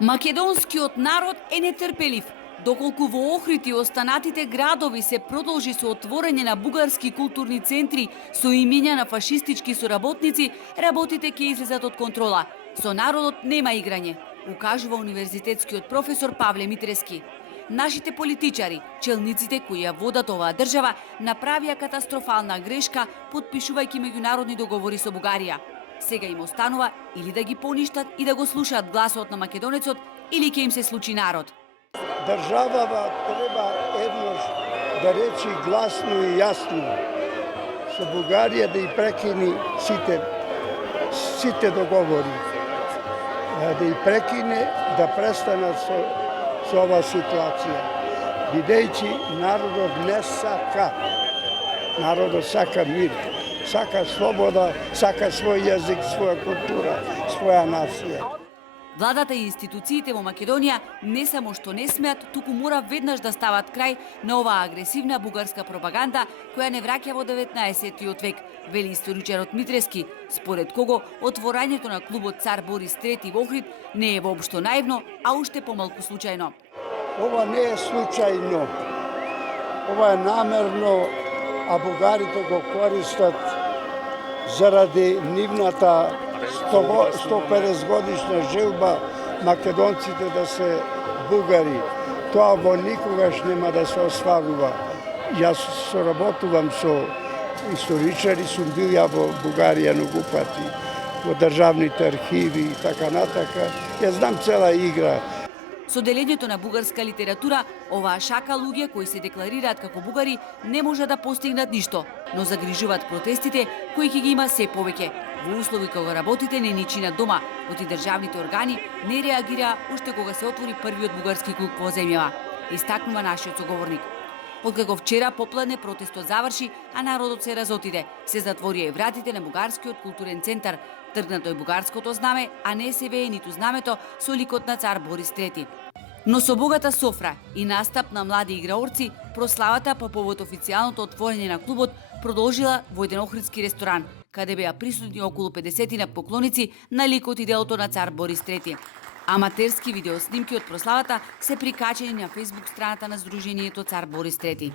Македонскиот народ е нетрпелив, доколку во Охрид и останатите градови се продолжи со отворање на бугарски културни центри со имиња на фашистички соработници, работите ќе излезат од контрола. Со народот нема играње, укажува универзитетскиот професор Павле Митрески. Нашите политичари, челниците кои ја водат оваа држава, направија катастрофална грешка потпишувајќи меѓународни договори со Бугарија. Сега им останува или да ги поништат и да го слушаат гласот на македонецот, или ќе им се случи народ. Државава треба еднош да речи гласно и јасно со Бугарија да и прекини сите договори. Да и прекине, да престанат со оваа ситуација. Бидејќи народот не сака. Народот сака мир, сака слобода, сака свој јазик, своја култура, своја нација. Владата и институциите во Македонија не само што не смеат, туку мора веднаш да стават крај на оваа агресивна бугарска пропаганда која не враќа во 19. век, вели историчарот Митрески, според кого отворањето на клубот Цар Борис III во Охрид не е воопшто наивно, а уште помалку случајно. Ова не е случајно. Ова е намерно, а бугарите го користат заради нивната 150 годишна желба македонците да се бугари. Тоа во никогаш нема да се остварува. Јас соработувам со историчари, сум бил ја во Бугарија многу пати, во државните архиви и така натака. Ја знам цела игра. Со делењето на бугарска литература, оваа шака луѓе кои се декларираат како бугари не може да постигнат ништо, но загрижуваат протестите кои ќе ги има се повеќе. Во услови кога работите не ни чинат дома, оти државните органи не реагираа уште кога се отвори првиот бугарски клуб во земјава, истакнува нашиот соговорник. Откако вчера попладне протестот заврши, а народот се разотиде, се затворија и вратите на бугарскиот културен центар, тргнато е бугарското знаме, а не се вее ниту знамето со ликот на цар Борис III. Но со богата софра и настап на млади играорци, прославата по повод официјалното отворање на клубот продолжила во еден охридски ресторан, каде беа присутни околу 50 на поклоници на ликот и делото на цар Борис III. Аматерски видеоснимки од прославата се прикачени на Facebook страната на Сдруженијето Цар Борис III.